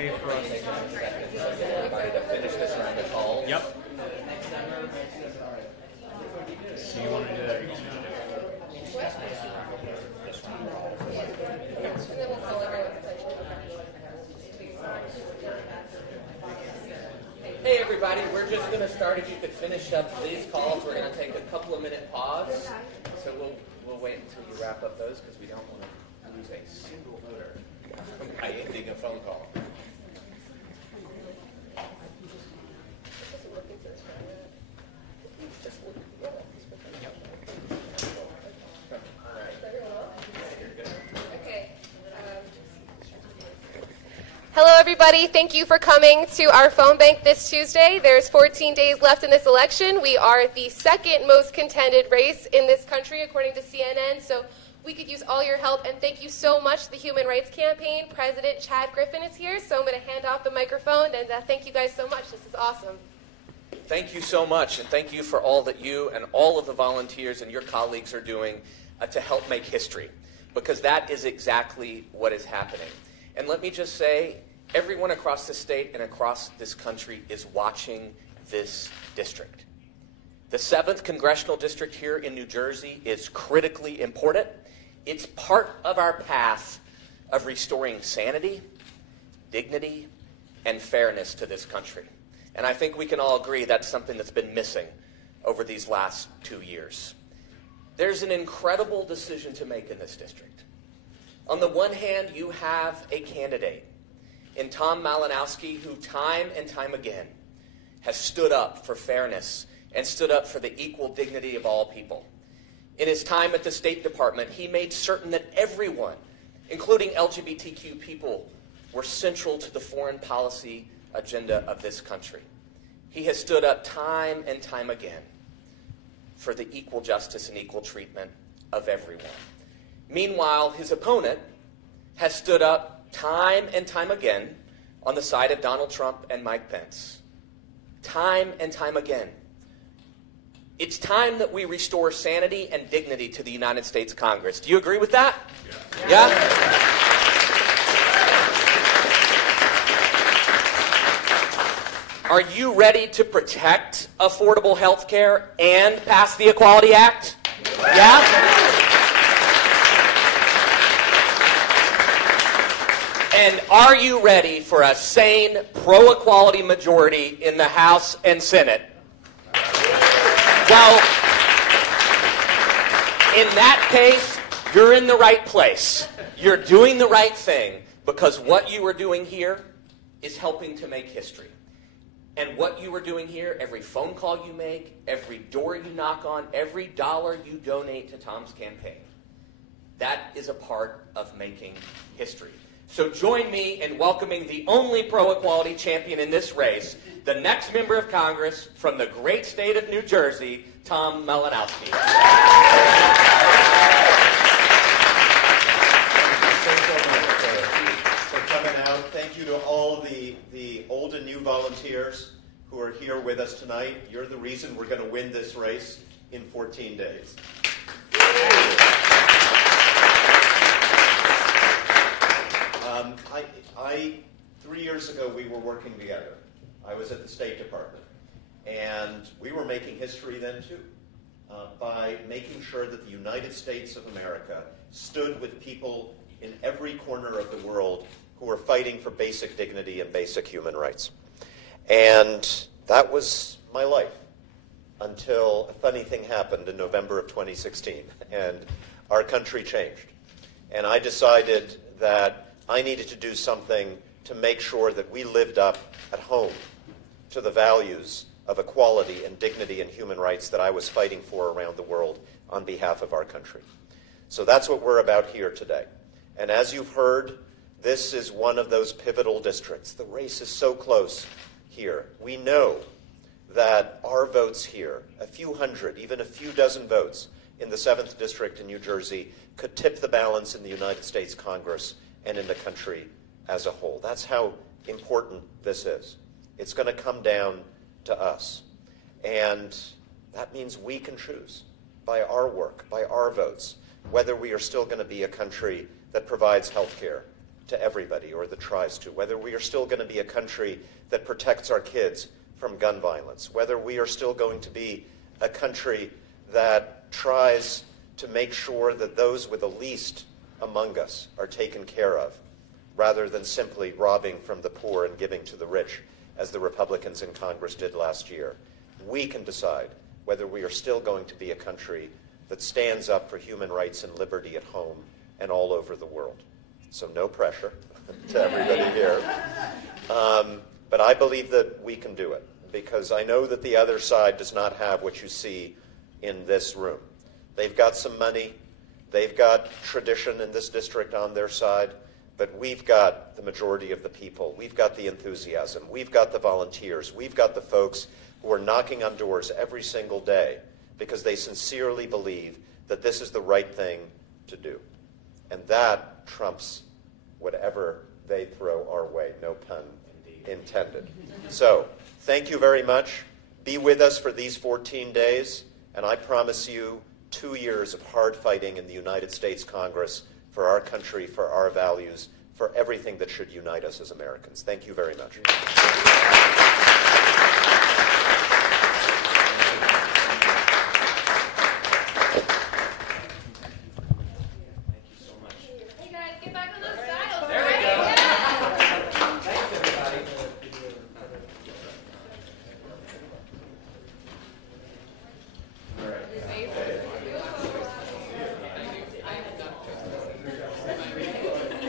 wait for us. Everybody to finish this round of calls. Yep. Do you want to do that or you want me to do it? Hey everybody, we're just going to start. If you could finish up these calls, we're going to take a couple of minute pause. So we'll wait until you wrap up those because we don't want to lose a single voter by ending a phone call. Hello, everybody. Thank you for coming to our phone bank this Tuesday. There's 14 days left in this election. We are the second most contended race in this country, according to CNN, so we could use all your help. And thank you so much to the Human Rights Campaign. President Chad Griffin is here, so I'm going to hand off the microphone, and thank you guys so much. This is awesome. Thank you so much, and thank you for all that you and all of the volunteers and your colleagues are doing to help make history, because that is exactly what is happening. And let me just say, everyone across the state and across this country is watching this district. The 7th Congressional District here in New Jersey is critically important. It's part of our path of restoring sanity, dignity, and fairness to this country. And I think we can all agree that's something that's been missing over these last 2 years. There's an incredible decision to make in this district. On the one hand, you have a candidate in Tom Malinowski who time and time again has stood up for fairness and stood up for the equal dignity of all people. In his time at the State Department, he made certain that everyone, including LGBTQ people, were central to the foreign policy agenda of this country. He has stood up time and time again for the equal justice and equal treatment of everyone. Meanwhile, his opponent has stood up time and time again on the side of Donald Trump and Mike Pence. Time and time again. It's time that we restore sanity and dignity to the United States Congress. Do you agree with that? Yeah? Are you ready to protect affordable health care and pass the Equality Act? Yeah? And are you ready for a sane, pro-equality majority in the House and Senate? Well, in that case, you're in the right place. You're doing the right thing because what you are doing here is helping to make history. And what you are doing here, every phone call you make, every door you knock on, every dollar you donate to Tom's campaign, that is a part of making history. So join me in welcoming the only pro-equality champion in this race, the next member of Congress from the great state of New Jersey, Tom Malinowski. Thank you so much for coming out. Thank you to all the old and new volunteers who are here with us tonight. You're the reason we're going to win this race in 14 days. 3 years ago, we were working together. I was at the State Department, and we were making history then, too, by making sure that the United States of America stood with people in every corner of the world who were fighting for basic dignity and basic human rights. And that was my life until a funny thing happened in November of 2016, and our country changed. And I decided that I needed to do something to make sure that we lived up at home to the values of equality and dignity and human rights that I was fighting for around the world on behalf of our country. So that's what we're about here today. And as you've heard, this is one of those pivotal districts. The race is so close here. We know that our votes here, a few hundred, even a few dozen votes in the 7th District in New Jersey, could tip the balance in the United States Congress and in the country as a whole. That's how important this is. It's going to come down to us. And that means we can choose by our work, by our votes, whether we are still going to be a country that provides health care to everybody, or that tries to, whether we are still going to be a country that protects our kids from gun violence, whether we are still going to be a country that tries to make sure that those with the least among us are taken care of, rather than simply robbing from the poor and giving to the rich, as the Republicans in Congress did last year. We can decide whether we are still going to be a country that stands up for human rights and liberty at home and all over the world. So no pressure to everybody here. But I believe that we can do it, because I know that the other side does not have what you see in this room. They've got some money, they've got tradition in this district on their side, but we've got the majority of the people, we've got the enthusiasm, we've got the volunteers, we've got the folks who are knocking on doors every single day because they sincerely believe that this is the right thing to do. And that trumps whatever they throw our way, no pun intended. So, thank you very much. Be with us for these 14 days, and I promise you 2 years of hard fighting in the United States Congress for our country, for our values, for everything that should unite us as Americans. Thank you very much.